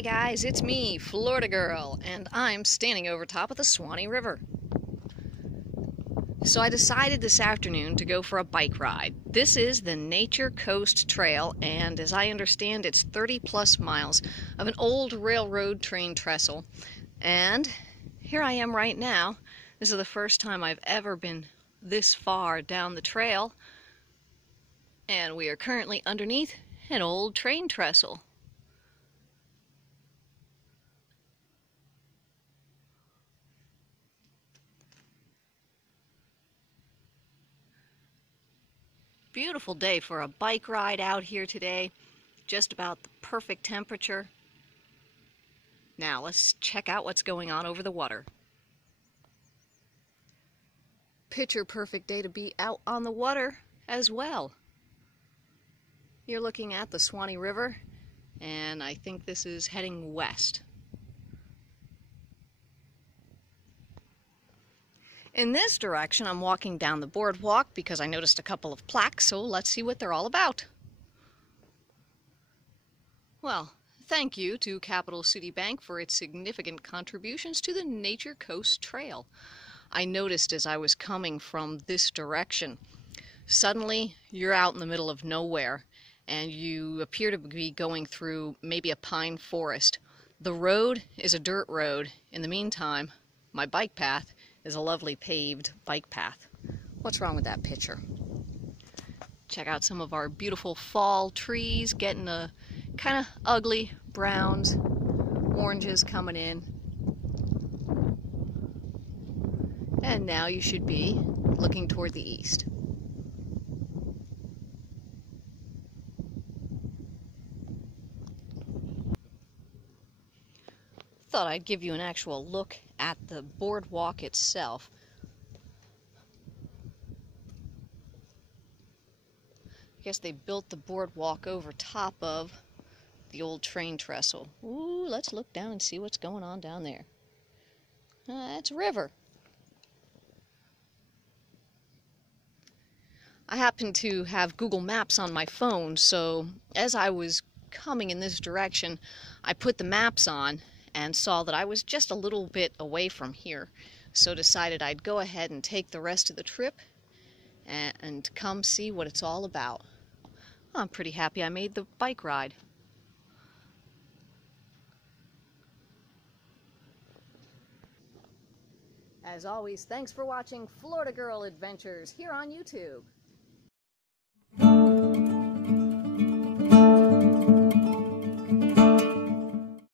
Hey guys, it's me, Florida Girl, and I'm standing over top of the Suwannee River. So I decided this afternoon to go for a bike ride. This is the Nature Coast Trail, and as I understand, it's 30 plus miles of an old railroad train trestle. And here I am right now. This is the first time I've ever been this far down the trail, and we are currently underneath an old train trestle. Beautiful day for a bike ride out here today. Just about the perfect temperature. Now let's check out what's going on over the water. Picture perfect day to be out on the water as well. You're looking at the Suwannee River, and I think this is heading west. In this direction, I'm walking down the boardwalk because I noticed a couple of plaques, so let's see what they're all about. Well, thank you to Capital City Bank for its significant contributions to the Nature Coast Trail. I noticed as I was coming from this direction, suddenly you're out in the middle of nowhere and you appear to be going through maybe a pine forest. The road is a dirt road. In the meantime, my bike path is a lovely paved bike path. What's wrong with that picture? Check out some of our beautiful fall trees getting a kind of ugly browns, oranges coming in. And now you should be looking toward the east. Thought I'd give you an actual look at the boardwalk itself. I guess they built the boardwalk over top of the old train trestle. Ooh, let's look down and see what's going on down there. It's a river. I happen to have Google Maps on my phone, so as I was coming in this direction, I put the maps on and saw that I was just a little bit away from here, so decided I'd go ahead and take the rest of the trip and come see what it's all about. I'm pretty happy I made the bike ride. As always, thanks for watching Florida Girl Adventures here on YouTube.